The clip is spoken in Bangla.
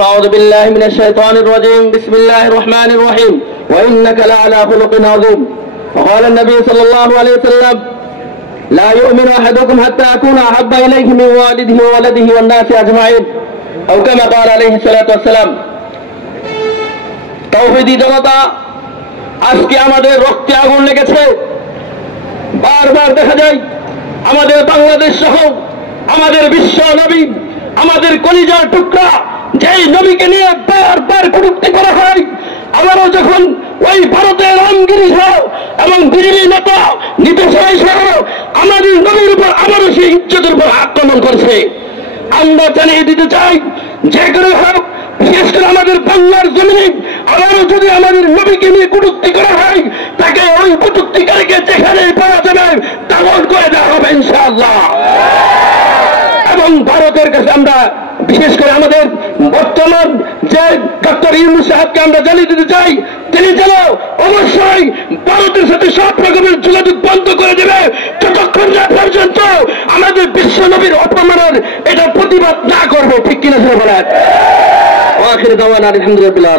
أعوذ بالله من الشيطان الرجيم بسم الله الرحمن الرحيم وإنك لعلى خلق عظيم وقال النبي صلى الله عليه وسلم لا يؤمن أحدكم حتى أكون أحب إليه من والده وولده والناس أجمعين أو كما قال عليه الصلاة والسلام তাওহীদি জনতা আজকে আমাদের রক্তে আগুন লেগেছে বারবার দেখা যায় আমাদের বাংলাদেশ সহ আমাদের বিশ্ব নবী আমাদের কলিজার টুকরা যেই নবীকে নিয়ে বারবার কটূক্তি করা হয় আবারও যখন ওই ভারতের রামগিরি সহ এবং বিজেপি নেতা নীতিশ সহ আমাদের নবীর উপর আবারও সেই ইজ্জতের উপর আক্রমণ করছে আমরা জানিয়ে দিতে চাই যে করে হোক বিশেষ করে আমাদের বাংলার জমিনে আবারও যদি আমাদের নবীকে নিয়ে কটূক্তি করা হয় তাকে ওই কটূক্তিকারীকে যেখানে পাওয়া যাবে তাগল করে দেওয়া হবে ইনশাআল্লাহ। এবং ভারতের কাছে আমরা বিশেষ করে আমাদের বর্তমান যে ডক্টর ইউনূস সাহেবকে আমরা জানিয়ে দিতে চাই তিনি যেন অবশ্যই ভারতের সাথে সব রকমের যোগাযোগ বন্ধ করে দেবে যতক্ষণ না পর্যন্ত আমাদের বিশ্ব নবীর অপমানের এটা প্রতিবাদ না করবে ঠিক কিনা বলেন। আখির দাওয়ানা আলহামদুলিল্লাহ।